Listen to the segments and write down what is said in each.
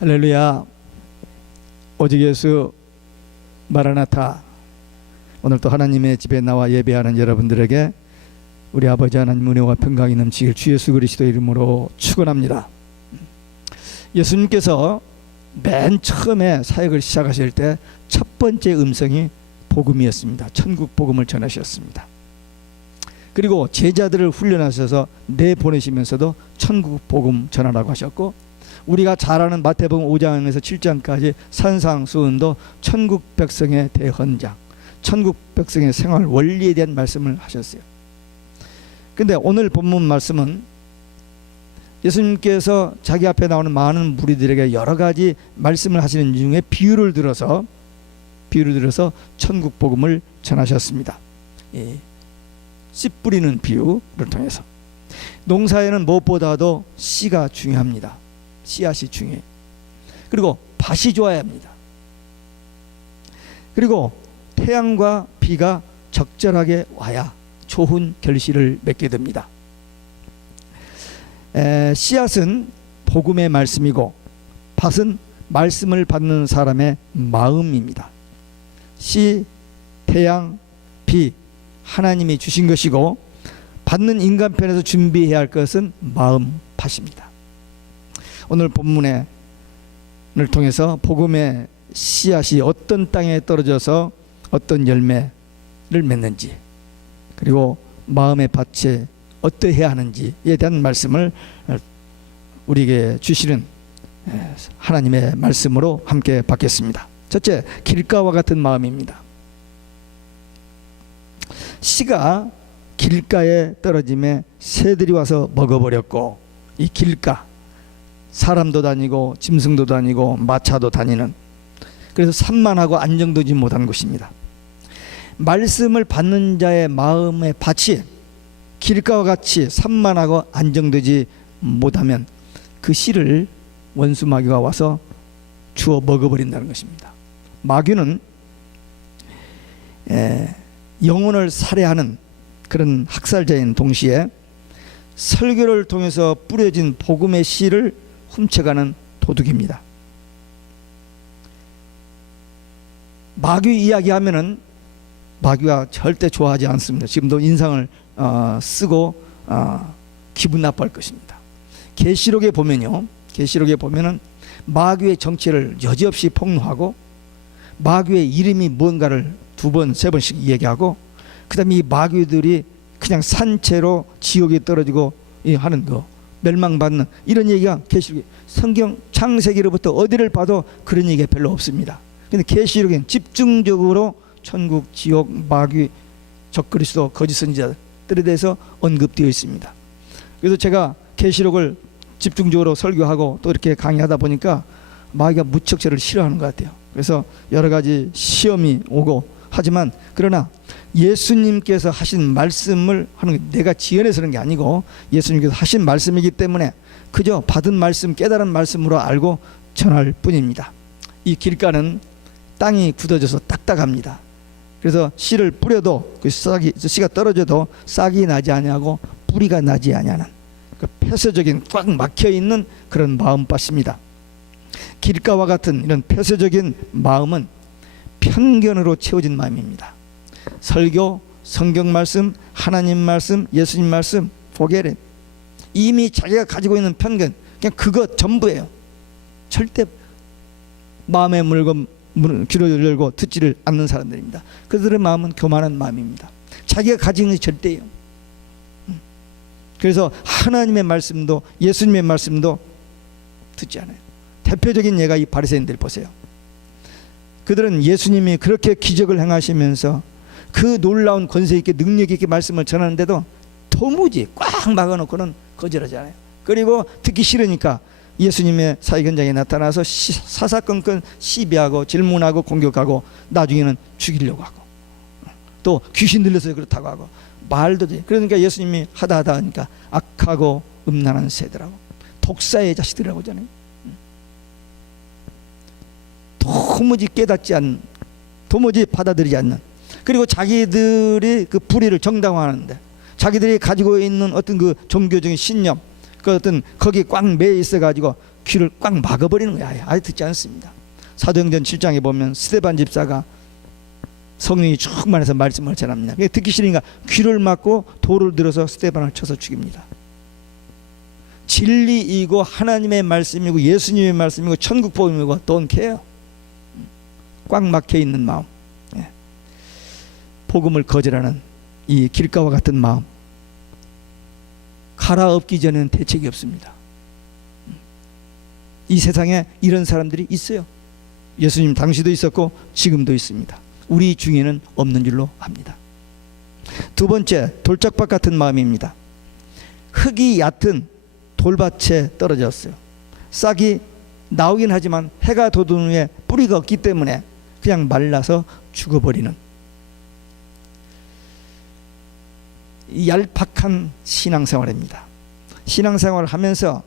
할렐루야. 오직 예수 마라나타. 오늘 또 하나님의 집에 나와 예배하는 여러분들에게 우리 아버지 하나님 은혜와 평강이 넘치길 주 예수 그리스도 이름으로 축원합니다. 예수님께서 맨 처음에 사역을 시작하실 때 첫 번째 음성이 복음이었습니다. 천국 복음을 전하셨습니다. 그리고 제자들을 훈련하셔서 내보내시면서도 천국 복음 전하라고 하셨고, 우리가 잘 아는 마태복음 5장에서 7장까지 산상수훈도 천국 백성의 대헌장, 천국 백성의 생활 원리에 대한 말씀을 하셨어요. 근데 오늘 본문 말씀은 예수님께서 자기 앞에 나오는 많은 무리들에게 여러 가지 말씀을 하시는 중에 비유를 들어서 천국 복음을 전하셨습니다. 씨 뿌리는 비유를 통해서 농사에는 무엇보다도 씨가 중요합니다. 씨앗이 중요해요. 그리고 밭이 좋아야 합니다. 그리고 태양과 비가 적절하게 와야 좋은 결실을 맺게 됩니다. 씨앗은 복음의 말씀이고 밭은 말씀을 받는 사람의 마음입니다. 씨, 태양, 비 하나님이 주신 것이고, 받는 인간 편에서 준비해야 할 것은 마음, 밭입니다. 오늘 본문을 통해서 복음의 씨앗이 어떤 땅에 떨어져서 어떤 열매를 맺는지, 그리고 마음의 밭에 어떠해야 하는지에 대한 말씀을 우리에게 주시는 하나님의 말씀으로 함께 받겠습니다. 첫째, 길가와 같은 마음입니다. 씨가 길가에 떨어짐에 새들이 와서 먹어버렸고, 이 길가, 사람도 다니고 짐승도 다니고 마차도 다니는, 그래서 산만하고 안정되지 못한 곳입니다. 말씀을 받는 자의 마음의 밭이 길가와 같이 산만하고 안정되지 못하면 그 씨를 원수 마귀가 와서 주워 먹어버린다는 것입니다. 마귀는 영혼을 살해하는 그런 학살자인 동시에 설교를 통해서 뿌려진 복음의 씨를 훔쳐가는 도둑입니다. 마귀 이야기하면은 마귀가 절대 좋아하지 않습니다. 지금도 인상을 쓰고 기분 나빠할 것입니다. 계시록에 보면요, 계시록에 보면은 마귀의 정체를 여지없이 폭로하고, 마귀의 이름이 뭔가를 두 번, 세 번씩 얘기하고, 그 다음에 이 마귀들이 그냥 산채로 지옥에 떨어지고 하는 거, 멸망받는 이런 얘기가 계시록에, 성경 창세기로부터 어디를 봐도 그런 얘기가 별로 없습니다. 근데 계시록엔 집중적으로 천국, 지옥, 마귀, 적그리스도, 거짓 선지자들에 대해서 언급되어 있습니다. 그래서 제가 계시록을 집중적으로 설교하고 또 이렇게 강의하다 보니까 마귀가 무척 저를 싫어하는 것 같아요. 그래서 여러 가지 시험이 오고 하지만, 그러나 예수님께서 하신 말씀을 하는 게 내가 지어내서 하는 게 아니고 예수님께서 하신 말씀이기 때문에 그저 받은 말씀, 깨달은 말씀으로 알고 전할 뿐입니다. 이 길가는 땅이 굳어져서 딱딱합니다. 그래서 씨를 뿌려도 그 씨가 떨어져도 싹이 나지 아니하고 뿌리가 나지 아니하는 그 폐쇄적인, 꽉 막혀있는 그런 마음밭입니다. 길가와 같은 이런 폐쇄적인 마음은 편견으로 채워진 마음입니다. 설교, 성경 말씀, 하나님 말씀, 예수님 말씀, 포기해. 이미 자기가 가지고 있는 편견, 그냥 그것 전부예요. 절대 마음의 귀를 열고 듣지를 않는 사람들입니다. 그들의 마음은 교만한 마음입니다. 자기가 가지고 있는 것이 절대예요. 그래서 하나님의 말씀도 예수님의 말씀도 듣지 않아요. 대표적인 예가 이 바리새인들 보세요. 그들은 예수님이 그렇게 기적을 행하시면서 그 놀라운 권세 있게 능력 있게 말씀을 전하는데도 도무지 꽉 막아놓고는 거절하잖아요. 그리고 듣기 싫으니까 예수님의 사역 현장에 나타나서 사사건건 시비하고 질문하고 공격하고 나중에는 죽이려고 하고, 또 귀신 들려서 그렇다고 하고 말도 돼. 그러니까 예수님이 하다 하니까 악하고 음란한 새들하고 독사의 자식들이라고 하잖아요. 도무지 깨닫지 않는, 도무지 받아들이지 않는, 그리고 자기들이 그 불의를 정당화하는데 자기들이 가지고 있는 어떤 그 종교적인 신념, 그 어떤 거기 꽉 매여 있어 가지고 귀를 꽉 막아버리는 거야. 아예 듣지 않습니다. 사도행전 7장에 보면 스데반 집사가 성령이 충만해서 말씀을 전합니다. 듣기 싫으니까 귀를 막고 돌을 들어서 스데반을 쳐서 죽입니다. 진리이고 하나님의 말씀이고 예수님의 말씀이고 천국 복음이고 don't care. 꽉 막혀 있는 마음, 복음을 거절하는 이 길가와 같은 마음, 갈아엎기 전에는 대책이 없습니다. 이 세상에 이런 사람들이 있어요. 예수님 당시도 있었고 지금도 있습니다. 우리 중에는 없는 줄로 압니다. 두 번째, 돌짝밭 같은 마음입니다. 흙이 얕은 돌밭에 떨어졌어요. 싹이 나오긴 하지만 해가 돋은 후에 뿌리가 없기 때문에 그냥 말라서 죽어버리는 얄팍한 신앙생활입니다. 신앙생활을 하면서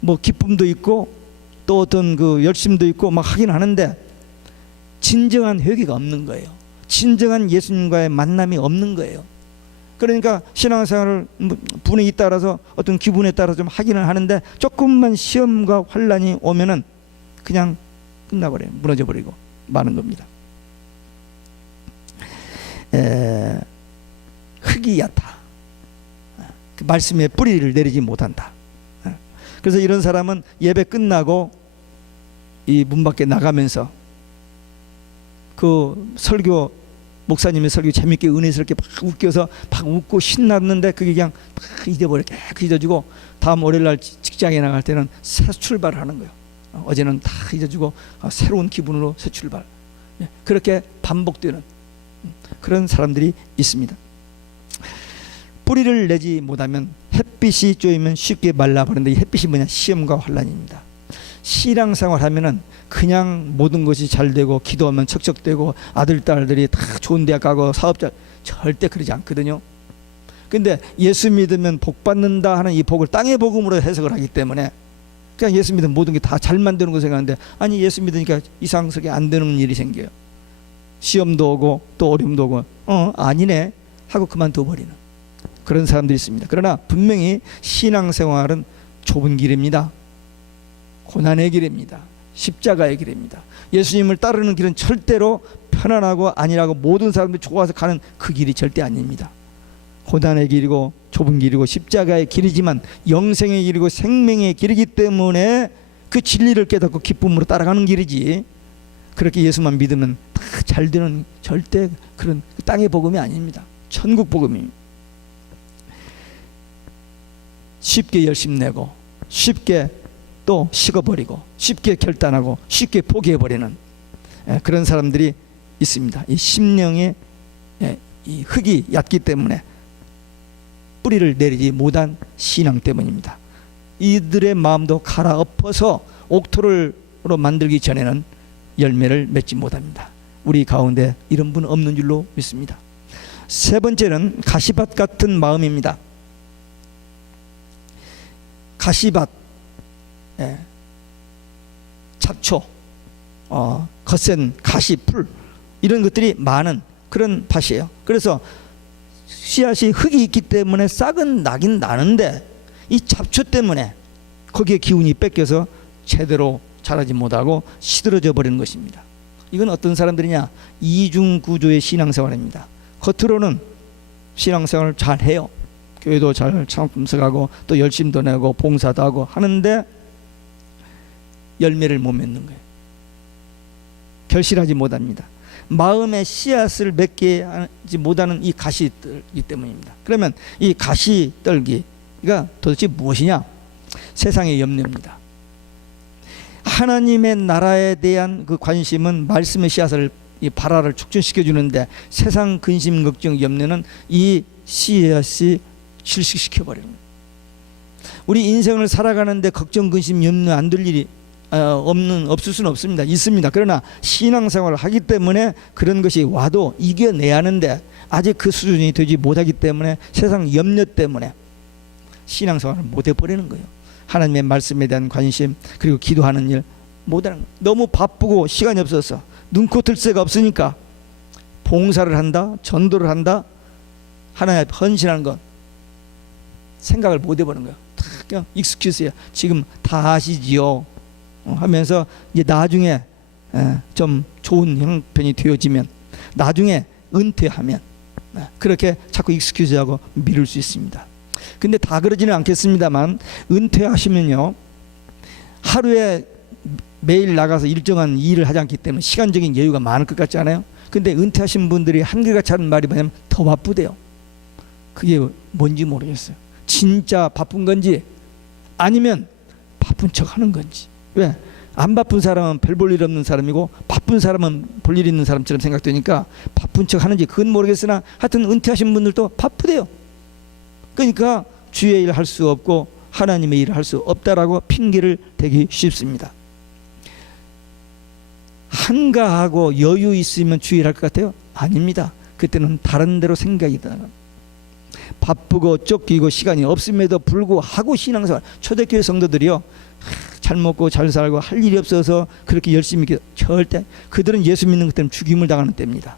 뭐 기쁨도 있고 또 어떤 그 열심도 있고 막 하긴 하는데 진정한 회개가 없는 거예요. 진정한 예수님과의 만남이 없는 거예요. 그러니까 신앙생활을 분위기에 따라서 어떤 기분에 따라서 좀 하기는 하는데 조금만 시험과 환란이 오면은 그냥 끝나버려요. 무너져버리고 마는 겁니다. 흙이 얕아. 그 말씀에 뿌리를 내리지 못한다. 그래서 이런 사람은 예배 끝나고 이 문 밖에 나가면서 그 설교, 목사님의 설교 재밌게 은혜스럽게 막 웃겨서 막 웃고 신났는데 그게 그냥 막 잊어버려, 깨끗이 잊어지고 다음 월요일날 직장에 나갈 때는 새 출발을 하는 거예요. 어제는 다 잊어주고 새로운 기분으로 새 출발. 그렇게 반복되는 그런 사람들이 있습니다. 뿌리를 내지 못하면 햇빛이 쪼이면 쉽게 말라버리는데 이 햇빛이 뭐냐? 시험과 환란입니다. 신앙생활 하면은 그냥 모든 것이 잘 되고 기도하면 척척되고 아들 딸들이 다 좋은 대학 가고 사업자, 절대 그러지 않거든요. 근데 예수 믿으면 복 받는다 하는 이 복을 땅의 복음으로 해석을 하기 때문에 그냥 예수 믿으면 모든 게 다 잘 만드는 거 생각하는데, 아니 예수 믿으니까 이상스럽게 안 되는 일이 생겨요. 시험도 오고 또 어려움도 오고 아니네 하고 그만둬 버리는 그런 사람들이 있습니다. 그러나 분명히 신앙생활은 좁은 길입니다. 고난의 길입니다. 십자가의 길입니다. 예수님을 따르는 길은 절대로 편안하고 아니라고 모든 사람들이 좋아서 가는 그 길이 절대 아닙니다. 고난의 길이고 좁은 길이고 십자가의 길이지만 영생의 길이고 생명의 길이기 때문에 그 진리를 깨닫고 기쁨으로 따라가는 길이지, 그렇게 예수만 믿으면 다 잘 되는 절대 그런 땅의 복음이 아닙니다. 천국 복음입니다. 쉽게 열심내고 쉽게 또 식어버리고 쉽게 결단하고 쉽게 포기해버리는 그런 사람들이 있습니다. 이 심령의 이 흙이 얕기 때문에 뿌리를 내리지 못한 신앙 때문입니다. 이들의 마음도 갈아엎어서 옥토로 만들기 전에는 열매를 맺지 못합니다. 우리 가운데 이런 분 없는 줄로 믿습니다. 세 번째는 가시밭 같은 마음입니다. 가시밭, 잡초, 거센 가시, 풀 이런 것들이 많은 그런 밭이에요. 그래서 씨앗이 흙이 있기 때문에 싹은 나긴 나는데 이 잡초 때문에 거기에 기운이 뺏겨서 제대로 자라지 못하고 시들어져 버리는 것입니다. 이건 어떤 사람들이냐? 이중구조의 신앙생활입니다. 겉으로는 신앙생활을 잘 해요. 교회도 잘 참석하고 또 열심도 내고 봉사도 하고 하는데 열매를 못 맺는 거예요. 결실하지 못합니다. 마음의 씨앗을 맺게 하지 못하는 이 가시떨기 때문입니다. 그러면 이 가시떨기가 도대체 무엇이냐? 세상의 염려입니다. 하나님의 나라에 대한 그 관심은 말씀의 씨앗을, 이 발화를 촉진시켜 주는데 세상 근심 걱정 염려는 이 씨앗이 실식시켜 버리는 거예요. 우리 인생을 살아가는데 걱정 근심 염려 안 들 일이 없을 수는 없습니다. 있습니다. 그러나 신앙생활을 하기 때문에 그런 것이 와도 이겨내야 하는데 아직 그 수준이 되지 못하기 때문에 세상 염려 때문에 신앙생활을 못 해버리는 거예요. 하나님의 말씀에 대한 관심, 그리고 기도하는 일 못하는 거예요. 너무 바쁘고 시간이 없어서 눈코 뜰 새가 없으니까 봉사를 한다, 전도를 한다, 하나님 앞에 헌신하는 것 생각을 못 해보는 거예요. 그냥 익스큐즈야. 지금 다 아시지요 하면서 이제 나중에 좀 좋은 형편이 되어지면, 나중에 은퇴하면 그렇게 자꾸 익스큐즈하고 미룰 수 있습니다. 근데 다 그러지는 않겠습니다만, 은퇴하시면요, 하루에 매일 나가서 일정한 일을 하지 않기 때문에 시간적인 여유가 많을 것 같지 않아요? 근데 은퇴하신 분들이 한결같이 하는 말이 뭐냐면 더 바쁘대요. 그게 뭔지 모르겠어요. 진짜 바쁜 건지 아니면 바쁜 척 하는 건지. 왜? 안 바쁜 사람은 별 볼 일 없는 사람이고 바쁜 사람은 볼 일 있는 사람처럼 생각되니까 바쁜 척 하는지 그건 모르겠으나 하여튼 은퇴하신 분들도 바쁘대요. 그러니까 주의 일 할 수 없고 하나님의 일을 할 수 없다라고 핑계를 대기 쉽습니다. 한가하고 여유 있으면 주의 일 할 것 같아요? 아닙니다. 그때는 다른 데로 생각이 나요. 바쁘고 쫓기고 시간이 없음에도 불구하고 신앙생활, 초대교회 성도들이요, 잘 먹고 잘 살고 할 일이 없어서 그렇게 열심히 절대, 그들은 예수 믿는 것 때문에 죽임을 당하는 때입니다.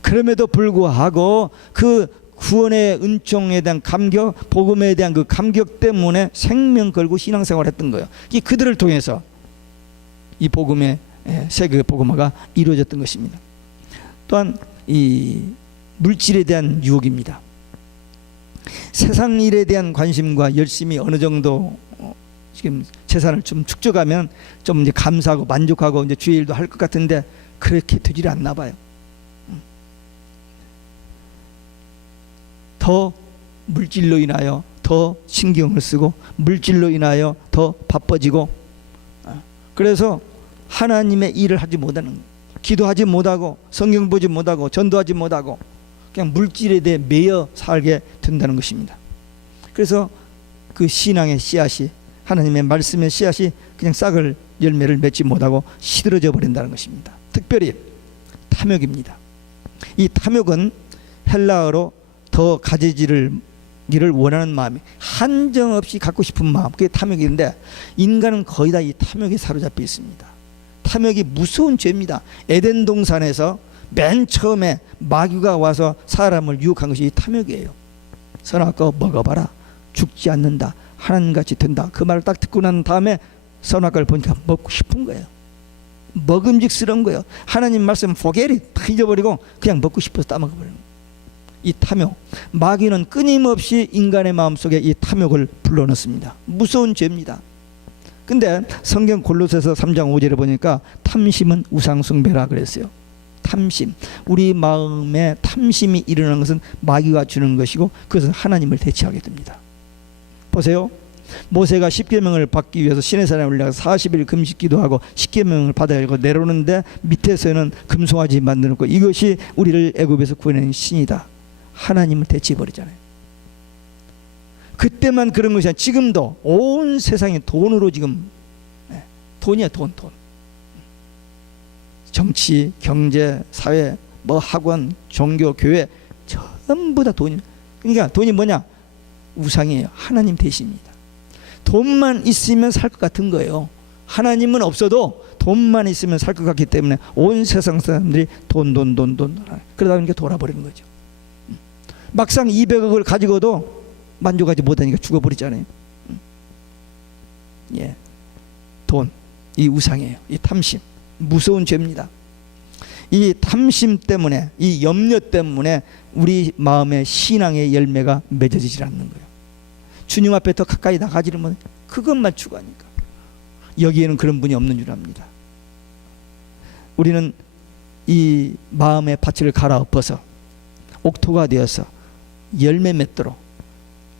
그럼에도 불구하고 그 구원의 은총에 대한 감격, 복음에 대한 그 감격 때문에 생명 걸고 신앙생활을 했던 거예요. 이 그들을 통해서 이 복음의 세계 복음화가 이루어졌던 것입니다. 또한 이 물질에 대한 유혹입니다. 세상 일에 대한 관심과 열심히 어느 정도 지금 재산을 좀 축적하면 좀 이제 감사하고 만족하고 이제 주의 일도 할 것 같은데 그렇게 되질 않나 봐요. 더 물질로 인하여 더 신경을 쓰고 물질로 인하여 더 바빠지고, 그래서 하나님의 일을 하지 못하는 거예요. 기도하지 못하고 성경 보지 못하고 전도하지 못하고 그냥 물질에 대해 매여 살게 된다는 것입니다. 그래서 그 신앙의 씨앗이, 하나님의 말씀의 씨앗이 그냥 싹을 열매를 맺지 못하고 시들어져 버린다는 것입니다. 특별히 탐욕입니다. 이 탐욕은 헬라어로 더 가지기를 원하는 마음이, 한정없이 갖고 싶은 마음, 그게 탐욕인데 인간은 거의 다 이 탐욕에 사로잡혀 있습니다. 탐욕이 무서운 죄입니다. 에덴 동산에서 맨 처음에 마귀가 와서 사람을 유혹한 것이 이 탐욕이에요. 선악과 먹어봐라, 죽지 않는다, 하나님같이 된다. 그 말을 딱 듣고 난 다음에 선악과를 보니까 먹고 싶은 거예요. 먹음직스러운 거예요. 하나님 말씀 포기해리 다 잊어버리고 그냥 먹고 싶어서 따먹어버리는 거예요. 이 탐욕, 마귀는 끊임없이 인간의 마음속에 이 탐욕을 불러넣습니다. 무서운 죄입니다. 근데 성경 골로새서 3장 5절에 보니까 탐심은 우상숭배라 그랬어요. 탐심, 우리 마음에 탐심이 일어나는 것은 마귀가 주는 것이고 그것은 하나님을 대체하게 됩니다. 보세요. 모세가 십계명을 받기 위해서 시내산에 올라가서 40일 금식 기도하고 십계명을 받아야 하고 내려오는데 밑에서는 금송아지 만들었고 이것이 우리를 애굽에서 구해낸 신이다. 하나님을 대체해버리잖아요. 그때만 그런 것이 아니라 지금도 온 세상이 돈으로 지금, 돈이야 돈. 정치, 경제, 사회, 뭐 학원, 종교, 교회 전부 다 돈이. 그러니까 돈이 뭐냐? 우상이에요. 하나님 대신입니다. 돈만 있으면 살 것 같은 거예요. 하나님은 없어도 돈만 있으면 살 것 같기 때문에 온 세상 사람들이 돈 그러다 보니까 돌아버리는 거죠. 막상 200억을 가지고도 만족하지 못하니까 죽어버리잖아요. 예, 돈, 이 우상이에요. 이 탐심, 무서운 죄입니다. 이 탐심 때문에, 이 염려 때문에 우리 마음의 신앙의 열매가 맺어지질 않는 거예요. 주님 앞에 더 가까이 나가지를 못해. 그것만 추구하니까. 여기에는 그런 분이 없는 줄 압니다. 우리는 이 마음의 밭을 갈아엎어서 옥토가 되어서 열매 맺도록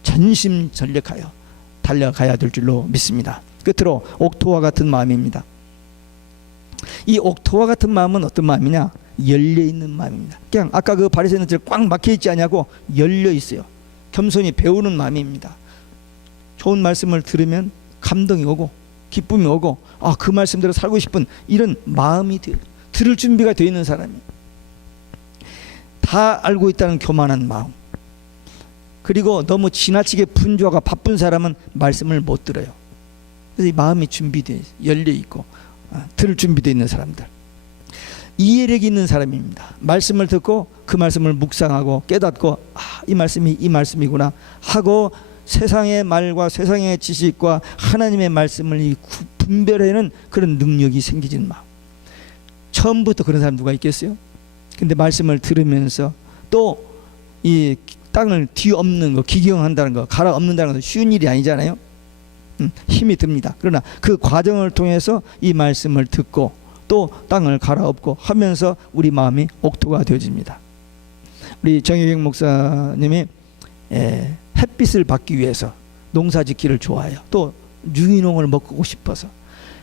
전심전력하여 달려가야 될 줄로 믿습니다. 끝으로 옥토와 같은 마음입니다. 이 옥토와 같은 마음은 어떤 마음이냐? 열려있는 마음입니다. 그냥 아까 그 바리새인들처럼 꽉 막혀있지 않냐고 열려있어요. 겸손히 배우는 마음입니다. 좋은 말씀을 들으면 감동이 오고 기쁨이 오고 그 말씀대로 살고 싶은 이런 마음이 들을 준비가 되어 있는 사람이, 다 알고 있다는 교만한 마음, 그리고 너무 지나치게 분주하고 바쁜 사람은 말씀을 못 들어요. 그래서 이 마음이 준비되어 열려있고 들을 준비되어 있는 사람들, 이해력이 있는 사람입니다. 말씀을 듣고 그 말씀을 묵상하고 깨닫고 이 말씀이 이 말씀이구나 하고 세상의 말과 세상의 지식과 하나님의 말씀을 분별해내는 그런 능력이 생기진 마. 처음부터 그런 사람 누가 있겠어요? 근데 말씀을 들으면서 또 이 땅을 뒤엎는 거, 기경한다는 거, 갈아엎는다는 것은 쉬운 일이 아니잖아요. 힘이 듭니다. 그러나 그 과정을 통해서 이 말씀을 듣고 또 땅을 갈아엎고 하면서 우리 마음이 옥토가 되어집니다. 우리 정혜경 목사님이 햇빛을 받기 위해서 농사 짓기를 좋아해요. 또 유기농을 먹고 싶어서.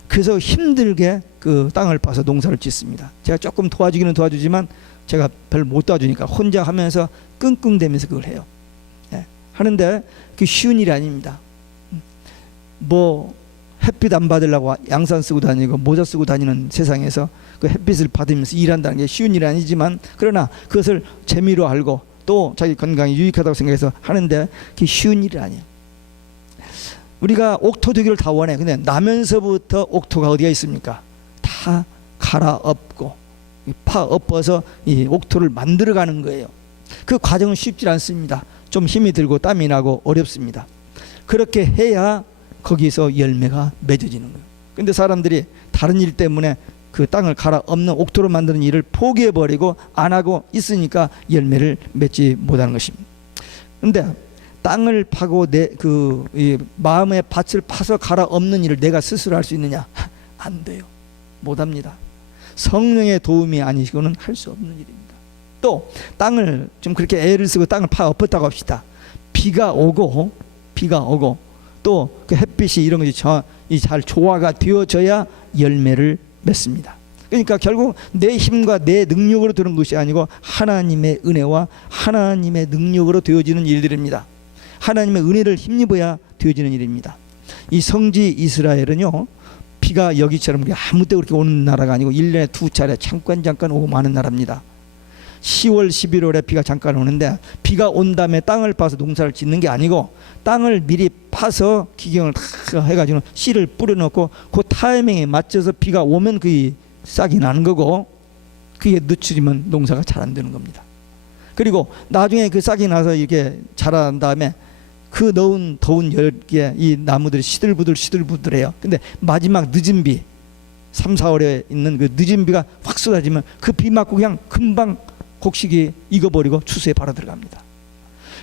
그래서 힘들게 그 땅을 파서 농사를 짓습니다. 제가 조금 도와주기는 도와주지만 제가 별로 못 도와주니까 혼자 하면서 끙끙대면서 그걸 해요. 하는데 그게 쉬운 일이 아닙니다. 뭐 햇빛 안 받으려고 양산 쓰고 다니고 모자 쓰고 다니는 세상에서 그 햇빛을 받으면서 일한다는 게 쉬운 일이 아니지만, 그러나 그것을 재미로 알고 또 자기 건강에 유익하다고 생각해서 하는데 그게 쉬운 일이 아니에요. 우리가 옥토 되기를 다 원해. 근데 나면서부터 옥토가 어디가 있습니까? 다 갈아엎고 파엎어서 이 옥토를 만들어가는 거예요. 그 과정은 쉽지 않습니다. 좀 힘이 들고 땀이 나고 어렵습니다. 그렇게 해야 거기서 열매가 맺어지는 거예요. 근데 사람들이 다른 일 때문에 그 땅을 갈아엎는 옥토로 만드는 일을 포기해버리고 안 하고 있으니까 열매를 맺지 못하는 것입니다. 근데 땅을 파고 이 마음의 밭을 파서 갈아엎는 일을 내가 스스로 할 수 있느냐? 안 돼요. 못합니다. 성령의 도움이 아니시고는 할 수 없는 일입니다. 또 땅을 좀 그렇게 애를 쓰고 땅을 파엎었다고 합시다. 비가 오고 또 그 햇빛이 이런 것이 잘 조화가 되어져야 열매를 맺습니다. 그러니까 결국 내 힘과 내 능력으로 되는 것이 아니고 하나님의 은혜와 하나님의 능력으로 되어지는 일들입니다. 하나님의 은혜를 힘입어야 되어지는 일입니다. 이 성지 이스라엘은요, 비가 여기처럼 아무 때 그렇게 오는 나라가 아니고 1년에 2차례 잠깐 오고 마는 나라입니다. 10월 11월에 비가 잠깐 오는데, 비가 온 다음에 땅을 파서 농사를 짓는 게 아니고 땅을 미리 파서 기경을 다 해가지고 씨를 뿌려놓고 그 타이밍에 맞춰서 비가 오면 그게 싹이 나는 거고, 그게 늦추면 농사가 잘 안 되는 겁니다. 그리고 나중에 그 싹이 나서 이렇게 자란 다음에 그 더운 열기에 이 나무들이 시들부들해요. 근데 마지막 늦은 비 3, 4월에 있는 그 늦은 비가 확 쏟아지면 그 비 맞고 그냥 금방 곡식이 익어버리고 추수에 바로 들어갑니다.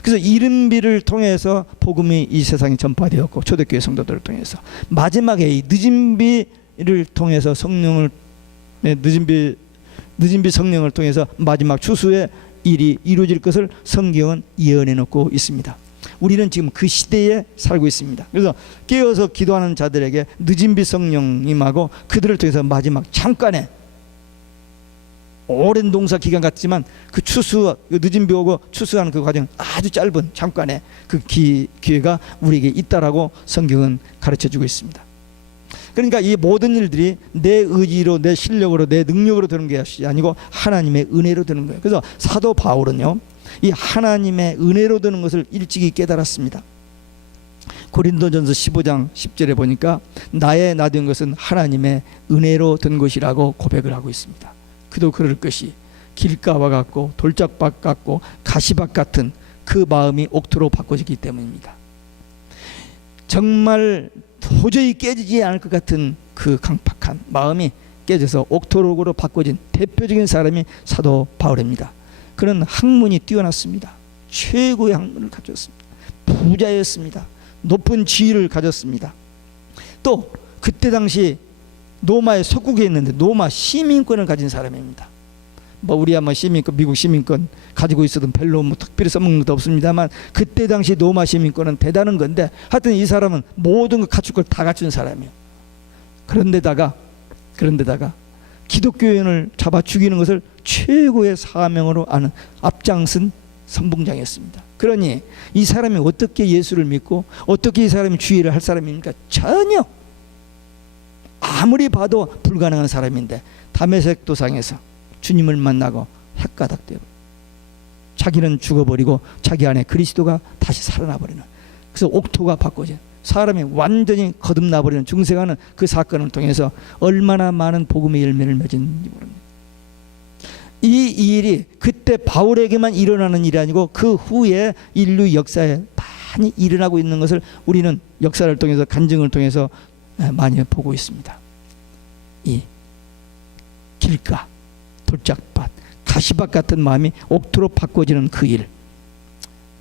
그래서 이른 비를 통해서 복음이 이 세상에 전파되었고, 초대교회 성도들을 통해서 마지막에 이 늦은 비를 통해서 늦은 비 성령을 통해서 마지막 추수의 일이 이루어질 것을 성경은 예언해 놓고 있습니다. 우리는 지금 그 시대에 살고 있습니다. 그래서 깨어서 기도하는 자들에게 늦은 비 성령 임하고 그들을 통해서 마지막 잠깐의 오랜 농사 기간 같지만 그 늦은 비 오고 추수하는 그 과정 아주 짧은 잠깐의 그 기회가 우리에게 있다라고 성경은 가르쳐주고 있습니다. 그러니까 이 모든 일들이 내 의지로, 내 실력으로, 내 능력으로 되는 것이 아니고 하나님의 은혜로 되는 거예요. 그래서 사도 바울은요, 이 하나님의 은혜로 되는 것을 일찍이 깨달았습니다. 고린도전서 15장 10절에 보니까 나의 나 된 것은 하나님의 은혜로 된 것이라고 고백을 하고 있습니다. 그도 그럴 것이 길가와 같고 돌짝밭 같고 가시밭 같은 그 마음이 옥토로 바꿔지기 때문입니다. 정말 도저히 깨지지 않을 것 같은 그 강팍한 마음이 깨져서 옥토록으로 바꿔진 대표적인 사람이 사도 바울입니다. 그는 학문이 뛰어났습니다. 최고의 학문을 가졌습니다. 부자였습니다. 높은 지위를 가졌습니다. 또 그때 당시 로마의 속국에 있는데 로마 시민권을 가진 사람입니다. 뭐 우리야 뭐 시민권, 미국 시민권 가지고 있어도 별로 뭐 특별히 써먹는 것도 없습니다만, 그때 당시 로마 시민권은 대단한 건데, 하여튼 이 사람은 모든 걸 갖출 걸 다 갖춘 사람이에요. 그런데다가 기독교인을 잡아 죽이는 것을 최고의 사명으로 아는 앞장선 선봉장이었습니다. 그러니 이 사람이 어떻게 예수를 믿고 어떻게 이 사람이 주의를 할 사람입니까? 전혀. 아무리 봐도 불가능한 사람인데 다메섹 도상에서 주님을 만나고 헷가닥대고 자기는 죽어버리고 자기 안에 그리스도가 다시 살아나버리는, 그래서 옥토가 바꿔진 사람이 완전히 거듭나버리는 중생하는 그 사건을 통해서 얼마나 많은 복음의 열매를 맺은지 모릅니다. 이 일이 그때 바울에게만 일어나는 일이 아니고 그 후에 인류 역사에 많이 일어나고 있는 것을 우리는 역사를 통해서 간증을 통해서 많이 보고 있습니다. 이 길가, 돌짝밭, 가시밭 같은 마음이 옥토로 바꿔지는 그 일,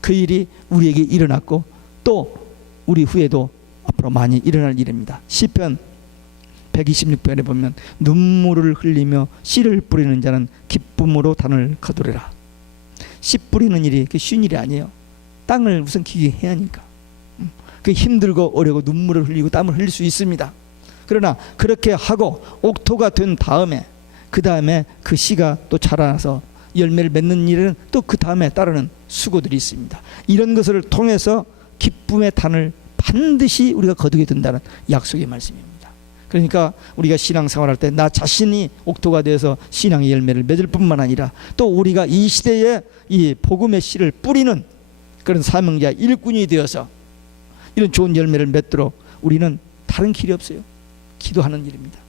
그 일이 우리에게 일어났고 또 우리 후에도 앞으로 많이 일어날 일입니다. 시편 126편에 보면 눈물을 흘리며 씨를 뿌리는 자는 기쁨으로 단을 거두리라. 씨 뿌리는 일이 쉬운 일이 아니에요. 땅을 우선 기경해야 하니까. 그 힘들고 어려고 눈물을 흘리고 땀을 흘릴 수 있습니다. 그러나 그렇게 하고 옥토가 된 다음에 그 다음에 그 씨가 또 자라나서 열매를 맺는 일은 또 그 다음에 따르는 수고들이 있습니다. 이런 것을 통해서 기쁨의 단을 반드시 우리가 거두게 된다는 약속의 말씀입니다. 그러니까 우리가 신앙생활할 때 나 자신이 옥토가 되어서 신앙의 열매를 맺을 뿐만 아니라 또 우리가 이 시대에 이 복음의 씨를 뿌리는 그런 사명자 일꾼이 되어서 이런 좋은 열매를 맺도록 우리는 다른 길이 없어요. 기도하는 일입니다.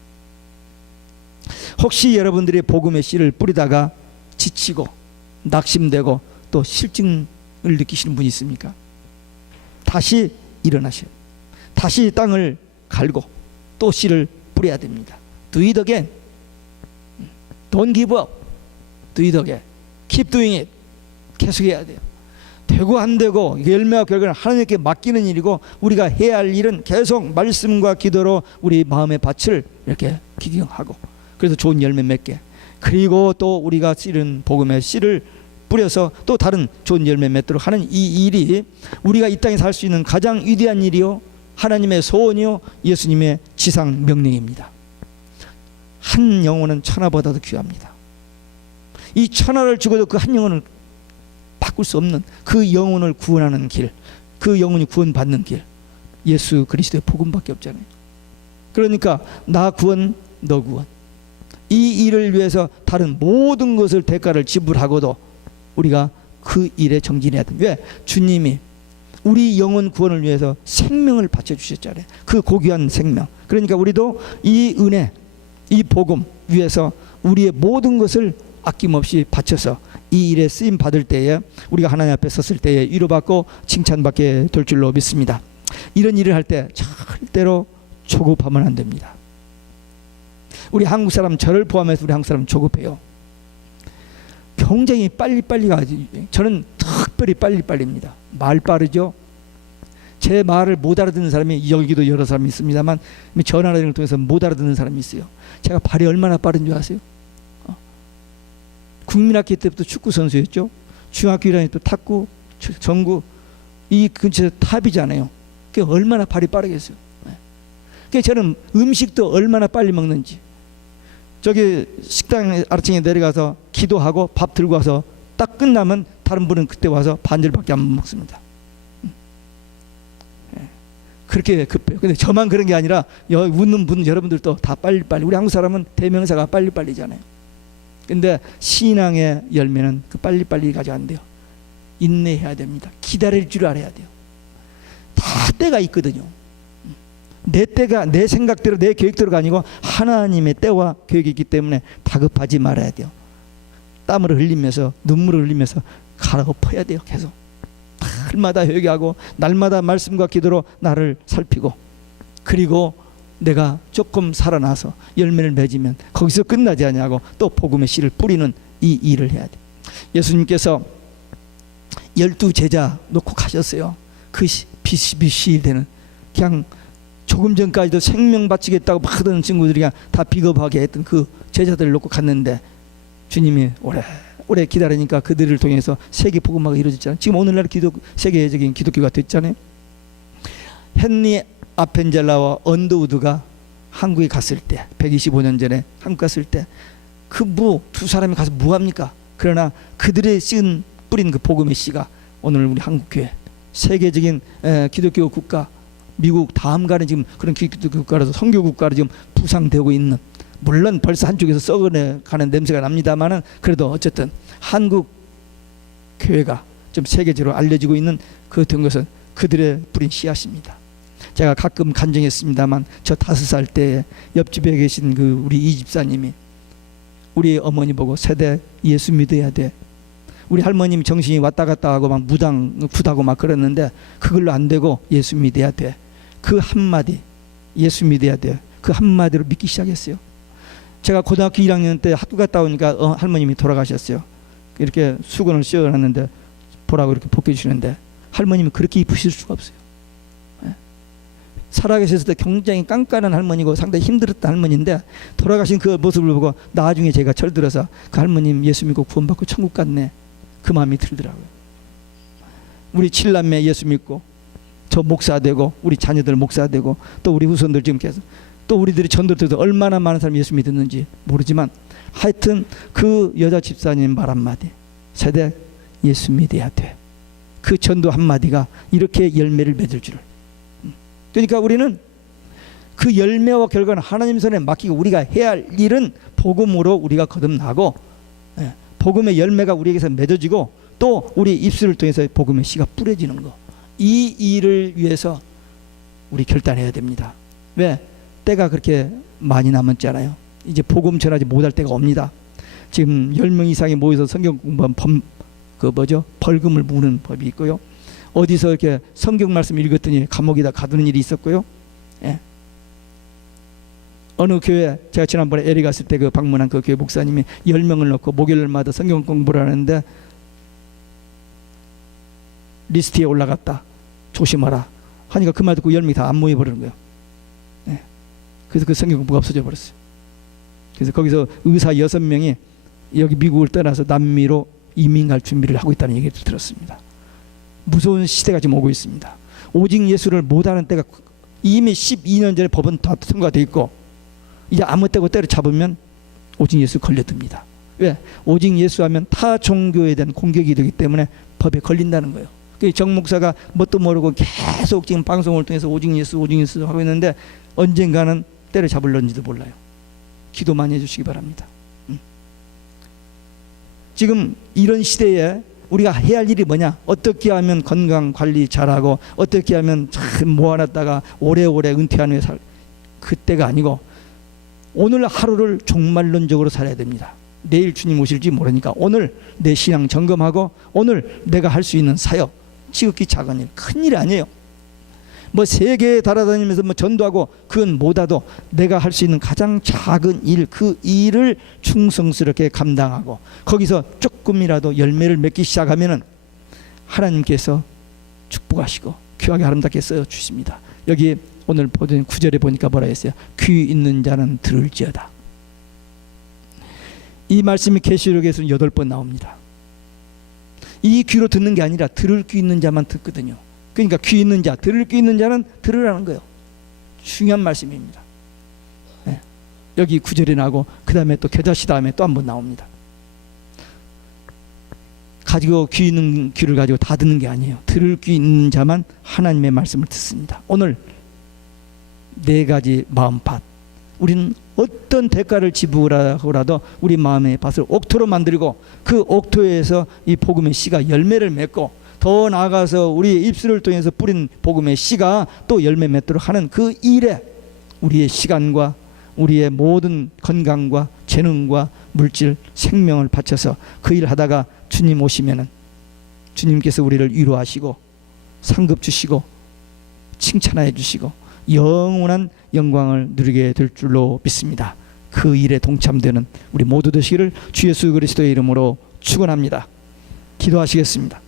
혹시 여러분들이 복음의 씨를 뿌리다가 지치고 낙심되고 또 실증을 느끼시는 분이 있습니까? 다시 일어나셔요. 다시 땅을 갈고 또 씨를 뿌려야 됩니다. Do it again. Don't give up. Do it again. Keep doing it. 계속해야 돼요. 되고 안 되고 열매와 결과는 하나님께 맡기는 일이고 우리가 해야 할 일은 계속 말씀과 기도로 우리 마음의 밭을 이렇게 기경하고 그래서 좋은 열매 맺게, 그리고 또 우리가 씨른 복음의 씨를 뿌려서 또 다른 좋은 열매 맺도록 하는 이 일이 우리가 이 땅에 살 수 있는 가장 위대한 일이요 하나님의 소원이요 예수님의 지상 명령입니다. 한 영혼은 천하보다도 귀합니다. 이 천하를 죽어도 그 한 영혼을 바꿀 수 없는 그 영혼을 구원하는 길, 그 영혼이 구원받는 길, 예수 그리스도의 복음밖에 없잖아요. 그러니까 나 구원 너 구원, 이 일을 위해서 다른 모든 것을 대가를 지불하고도 우리가 그 일에 정진해야 돼. 왜? 주님이 우리 영혼 구원을 위해서 생명을 바쳐주셨잖아요. 그 고귀한 생명. 그러니까 우리도 이 은혜, 이 복음 위해서 우리의 모든 것을 아낌없이 바쳐서 이 일에 쓰임 받을 때에 우리가 하나님 앞에 섰을 때에 위로받고 칭찬받게 될 줄로 믿습니다. 이런 일을 할 때 절대로 조급하면 안 됩니다. 우리 한국 사람, 저를 포함해서 우리 한국 사람 조급해요. 굉장히 빨리빨리 가지. 저는 특별히 빨리빨리입니다. 말 빠르죠. 제 말을 못 알아듣는 사람이 여기도 여러 사람이 있습니다만 전화를 통해서 못 알아듣는 사람이 있어요. 제가 발이 얼마나 빠른 줄 아세요? 국민학교 때부터 축구 선수였죠. 중학교 1학년 때 탁구, 정구, 이 근처에 탑이잖아요. 그게 얼마나 발이 빠르겠어요. 그러니까 저는 음식도 얼마나 빨리 먹는지, 저기 식당 아래층에 내려가서 기도하고 밥 들고 와서 딱 끝나면 다른 분은 그때 와서 반절밖에 안 먹습니다. 그렇게 급해요. 근데 저만 그런 게 아니라 여기 웃는 분 여러분들도 다 빨리빨리. 우리 한국 사람은 대명사가 빨리빨리잖아요. 근데 신앙의 열매는 그 빨리빨리 가지고 안 돼요. 인내해야 됩니다. 기다릴 줄 알아야 돼요. 다 때가 있거든요. 내 때가 내 생각대로 내 계획대로가 아니고 하나님의 때와 계획이 있기 때문에 다급하지 말아야 돼요. 땀을 흘리면서 눈물을 흘리면서 갈아엎어야 돼요. 계속 날마다 회개하고 날마다 말씀과 기도로 나를 살피고, 그리고 내가 조금 살아나서 열매를 맺으면 거기서 끝나지 않냐고 또 복음의 씨를 뿌리는 이 일을 해야 돼. 예수님께서 12제자 놓고 가셨어요. 그 비시되는, 그냥 조금 전까지도 생명 바치겠다고 막 하던 친구들이 그냥 다 비겁하게 했던 그 제자들을 놓고 갔는데 주님이 오래 기다리니까 그들을 통해서 세계 복음화가 이루어졌잖아요. 지금 오늘날 세계적인 기독교가 됐잖아요. 헨리 아펜젤라와 언더우드가 한국에 갔을 때, 125년 전에 한국 갔을 때 그 두 사람이 가서 뭐합니까? 그러나 그들의 뿌린 그 복음의 씨가 오늘 우리 한국교회, 세계적인 기독교 국가, 미국 다음 가는 지금 그런 기독교 국가로서 선교 국가로 지금 부상되고 있는, 물론 벌써 한쪽에서 썩어가는 냄새가 납니다만은 그래도 어쨌든 한국 교회가 좀 세계적으로 알려지고 있는 그 된 것은 그들의 뿌린 씨앗입니다. 제가 가끔 간증했습니다만 저 5살 때 옆집에 계신 그 우리 이 집사님이 우리 어머니 보고 세대 예수 믿어야 돼, 우리 할머님 정신이 왔다 갔다 하고 막 무당굿하고 막 그랬는데 그걸로 안 되고 예수 믿어야 돼. 그 한마디, 예수 믿어야 돼. 그 한마디로 믿기 시작했어요. 제가 고등학교 1학년 때 학교 갔다 오니까 할머님이 돌아가셨어요. 이렇게 수건을 씌워놨는데 보라고 이렇게 벗겨주시는데 할머님이 그렇게 이쁘실 수가 없어요. 살아계셨을 때 굉장히 깐깐한 할머니고 상당히 힘들었던 할머니인데 돌아가신 그 모습을 보고 나중에 제가 철들어서 그 할머님 예수 믿고 구원받고 천국 갔네, 그 마음이 들더라고요. 우리 7남매 예수 믿고 저 목사 되고 우리 자녀들 목사 되고 또 우리 후손들 지금 계속 또 우리들이 전도돼도 얼마나 많은 사람이 예수 믿었는지 모르지만 하여튼 그 여자 집사님 말 한마디, 세대 예수 믿어야 돼. 그 전도 한마디가 이렇게 열매를 맺을 줄을. 그러니까 우리는 그 열매와 결과는 하나님 손에 맡기고 우리가 해야 할 일은 복음으로 우리가 거듭나고 복음의 열매가 우리에게서 맺어지고 또 우리 입술을 통해서 복음의 씨가 뿌려지는 거, 이 일을 위해서 우리 결단해야 됩니다. 왜? 때가 그렇게 많이 남았잖아요. 이제 복음 전하지 못할 때가 옵니다. 지금 10명 이상이 모여서 성경 공부한 벌금을 무는 법이 있고요. 어디서 이렇게 성경 말씀 읽었더니 감옥에다 가두는 일이 있었고요. 예. 어느 교회, 제가 지난번에 LA 갔을 때 그 방문한 그 교회 목사님이 10명을 넣고 목요일마다 성경 공부를 하는데 리스트에 올라갔다, 조심하라 하니까 그 말 듣고 10명이 다 안 모여버리는 거예요. 예. 그래서 그 성경 공부가 없어져 버렸어요. 그래서 거기서 의사 6명이 여기 미국을 떠나서 남미로 이민 갈 준비를 하고 있다는 얘기를 들었습니다. 무서운 시대가 지금 오고 있습니다. 오직 예수를 못하는 때가 이미 12년 전에 법은 다 통과되어 있고 이제 아무 때고 때려잡으면 오직 예수 걸려듭니다. 왜? 오직 예수 하면 타 종교에 대한 공격이 되기 때문에 법에 걸린다는 거예요. 정 목사가 뭣도 모르고 계속 지금 방송을 통해서 오직 예수 하고 있는데 언젠가는 때려잡을런지도 몰라요. 기도 많이 해주시기 바랍니다. 지금 이런 시대에 우리가 해야 할 일이 뭐냐? 어떻게 하면 건강 관리 잘하고 어떻게 하면 참 모아놨다가 오래오래 은퇴한 후에 살, 그때가 아니고 오늘 하루를 종말론적으로 살아야 됩니다. 내일 주님 오실지 모르니까 오늘 내 신앙 점검하고 오늘 내가 할 수 있는 사역, 지극히 작은 일, 큰 일 아니에요. 뭐 세계에 달아다니면서 뭐 전도하고 그건 못하도 내가 할 수 있는 가장 작은 일, 그 일을 충성스럽게 감당하고 거기서 조금이라도 열매를 맺기 시작하면은 하나님께서 축복하시고 귀하게 아름답게 써 주십니다. 여기 오늘 보던 9절에 보니까 뭐라 했어요? 귀 있는 자는 들을지어다. 이 말씀이 계시록에서는 8번 나옵니다. 이 귀로 듣는 게 아니라 들을 귀 있는 자만 듣거든요. 그러니까 귀 있는 자, 들을 귀 있는 자는 들으라는 거예요. 중요한 말씀입니다. 네. 여기 9절에 나오고 그 다음에 또 겨자씨 다음에 또 한 번 나옵니다. 가지고 귀 있는 귀를 가지고 다 듣는 게 아니에요. 들을 귀 있는 자만 하나님의 말씀을 듣습니다. 오늘 4가지 마음밭, 우리는 어떤 대가를 지불하고라도 우리 마음의 밭을 옥토로 만들고 그 옥토에서 이 복음의 씨가 열매를 맺고 더 나아가서 우리의 입술을 통해서 뿌린 복음의 씨가 또 열매 맺도록 하는 그 일에 우리의 시간과 우리의 모든 건강과 재능과 물질, 생명을 바쳐서 그 일 하다가 주님 오시면은 주님께서 우리를 위로하시고 상급 주시고 칭찬해 주시고 영원한 영광을 누리게 될 줄로 믿습니다. 그 일에 동참되는 우리 모두 되시기를 주 예수 그리스도의 이름으로 축원합니다. 기도하시겠습니다.